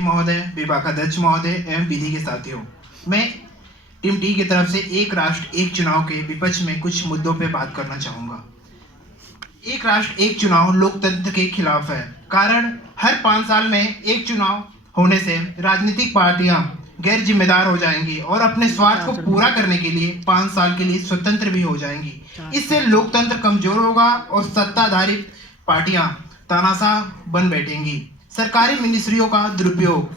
महोदय, विभागाध्यक्ष महोदय एवं विधि के साथियों, मैं टीम टी की तरफ से एक राष्ट्र एक चुनाव के विपक्ष में कुछ मुद्दों पे बात करना चाहूँगा। एक राष्ट्र एक चुनाव लोकतंत्र के खिलाफ है। कारण हर 5 साल में एक चुनाव होने से राजनीतिक पार्टियां गैर जिम्मेदार हो जाएंगी और अपने स्वार्थ को पूरा करने के लिए 5 साल के लिए स्वतंत्र भी हो जाएंगी। इससे लोकतंत्र कमजोर होगा और सत्ताधारी पार्टियां तानाशाह बन बैठेंगी। सरकारी मिनिस्ट्रियों का दुरुपयोग,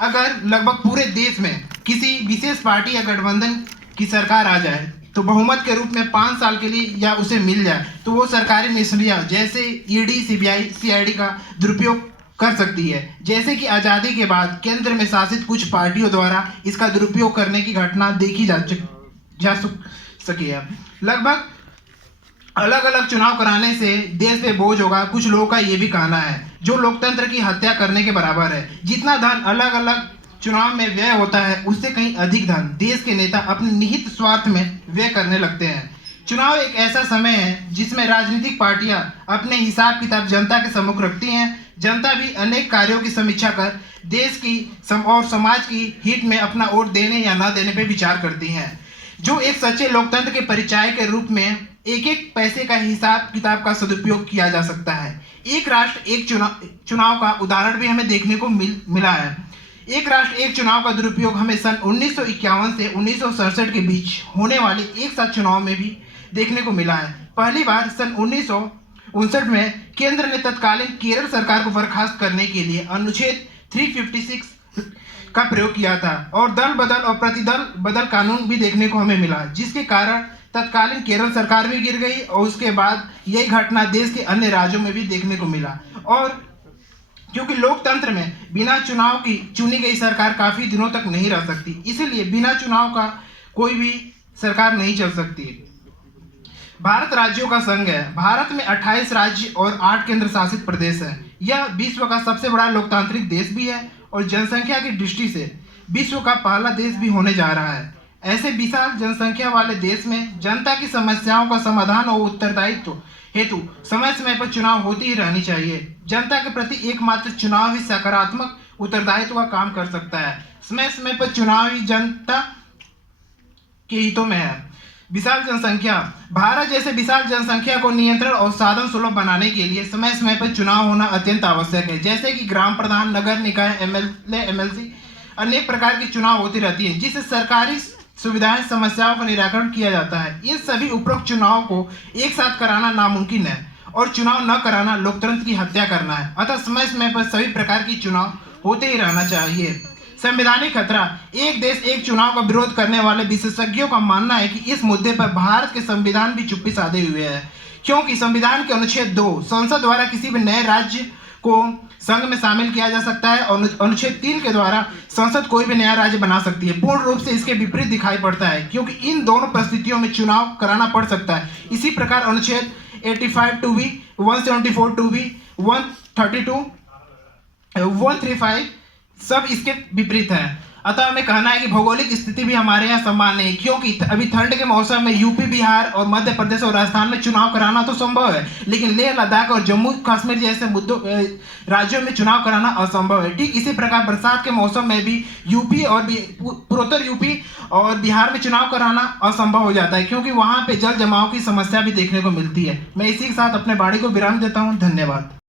अगर लगभग पूरे देश में किसी विशेष पार्टी या गठबंधन की सरकार आ जाए तो बहुमत के रूप में 5 साल के लिए या उसे मिल जाए तो वो सरकारी मिनिस्ट्रियां जैसे ईडी, सीबीआई, सीआईडी का दुरुपयोग कर सकती है। जैसे कि आज़ादी के बाद केंद्र में शासित कुछ पार्टियों द्वारा इसका दुरुपयोग करने की घटना देखी जा सकी है। लगभग अलग अलग चुनाव कराने से देश पे बोझ होगा। कुछ लोगों का ये भी कहना है जो लोकतंत्र की हत्या करने के बराबर है। जितना धन अलग अलग चुनाव में व्यय होता है उससे कहीं अधिक धन देश के नेता अपने निहित स्वार्थ में व्यय करने लगते हैं। चुनाव एक ऐसा समय है जिसमें राजनीतिक पार्टियां अपने हिसाब किताब जनता के सम्मुख रखती हैं। जनता भी अनेक कार्यों की समीक्षा कर देश की और समाज की हित में अपना वोट देने या न देने पर विचार करती हैं। जो एक सच्चे लोकतंत्र के परिचायक के रूप में एक एक पैसे का हिसाब किताब का सदुपयोग किया जा सकता है। एक राष्ट्र एक चुनाव का उदाहरण भी हमें देखने को मिला है। एक राष्ट्र एक चुनाव का दुरुपयोग हमें सन 1951 से 1967 के बीच होने वाले एक साथ चुनाव में भी देखने को मिला है। पहली बार सन 1959 में केंद्र ने तत्कालीन केरल सरकार को बर्खास्त करने के लिए अनुच्छेद 356 का प्रयोग किया था और दल बदल और प्रतिदल बदल कानून भी देखने को हमें मिला, जिसके कारण तत्कालीन केरल सरकार भी गिर गई और उसके बाद यही घटना देश के अन्य राज्यों में भी देखने को मिला। और क्योंकि लोकतंत्र में बिना चुनाव की चुनी गई सरकार काफी दिनों तक नहीं रह सकती, इसलिए बिना चुनाव का कोई भी सरकार नहीं चल सकती। भारत राज्यों का संघ है। भारत में 28 राज्य और 8 केंद्र शासित प्रदेश है। यह विश्व का सबसे बड़ा लोकतांत्रिक देश भी है और जनसंख्या की दृष्टि से विश्व का पहला देश भी होने जा रहा है। ऐसे विशाल जनसंख्या वाले देश में जनता की समस्याओं का समाधान और उत्तरदायित्व हेतु समय समय पर चुनाव होती ही रहनी चाहिए। जनता के प्रति एकमात्र चुनाव ही सकारात्मक उत्तरदायित्व का काम कर सकता है। समय समय पर चुनाव ही जनता के हितों में है। विशाल जनसंख्या, भारत जैसे विशाल जनसंख्या को नियंत्रण और साधन सुलभ बनाने के लिए समय समय पर चुनाव होना अत्यंत आवश्यक है। जैसे कि ग्राम प्रधान, नगर निकाय, एमएलए, एमएलसी अनेक प्रकार की चुनाव होती रहती है जिससे सरकारी सुविधाएं समस्याओं का निराकरण किया जाता है। इन सभी उपरोक्त चुनाव को एक साथ कराना नामुमकिन है और चुनाव न कराना लोकतंत्र की हत्या करना है। अतः समय समय पर सभी प्रकार की चुनाव होते ही रहना चाहिए। संवैधानिक खतरा, एक देश एक चुनाव का विरोध करने वाले विशेषज्ञों का मानना है कि इस मुद्दे पर भारत के संविधान भी चुप्पी साधे हुए है, क्योंकि संविधान के अनुच्छेद 2 संसद द्वारा किसी भी नए राज्य को संघ में शामिल किया जा सकता है और अनुच्छेद 3 के द्वारा संसद कोई भी नया राज्य बना सकती है। पूर्ण रूप से इसके विपरीत दिखाई पड़ता है क्योंकि इन दोनों परिस्थितियों में चुनाव कराना पड़ सकता है। इसी प्रकार अनुच्छेद 85 टू बी, 174 टू बी, 132, 135 सब इसके विपरीत है। अतः हमें कहना है कि भौगोलिक स्थिति भी हमारे यहाँ समान नहीं, क्योंकि अभी ठंड के मौसम में यूपी, बिहार और मध्य प्रदेश और राजस्थान में चुनाव कराना तो संभव है, लेकिन लेह लद्दाख और जम्मू कश्मीर जैसे राज्यों में चुनाव कराना असंभव है। ठीक इसी प्रकार बरसात के मौसम में भी यूपी और पूर्वोत्तर यूपी और बिहार में चुनाव कराना असंभव हो जाता है, क्योंकि वहाँ पे जल जमाव की समस्या भी देखने को मिलती है। मैं इसी के साथ अपने वाणी को विराम देता हूँ। धन्यवाद।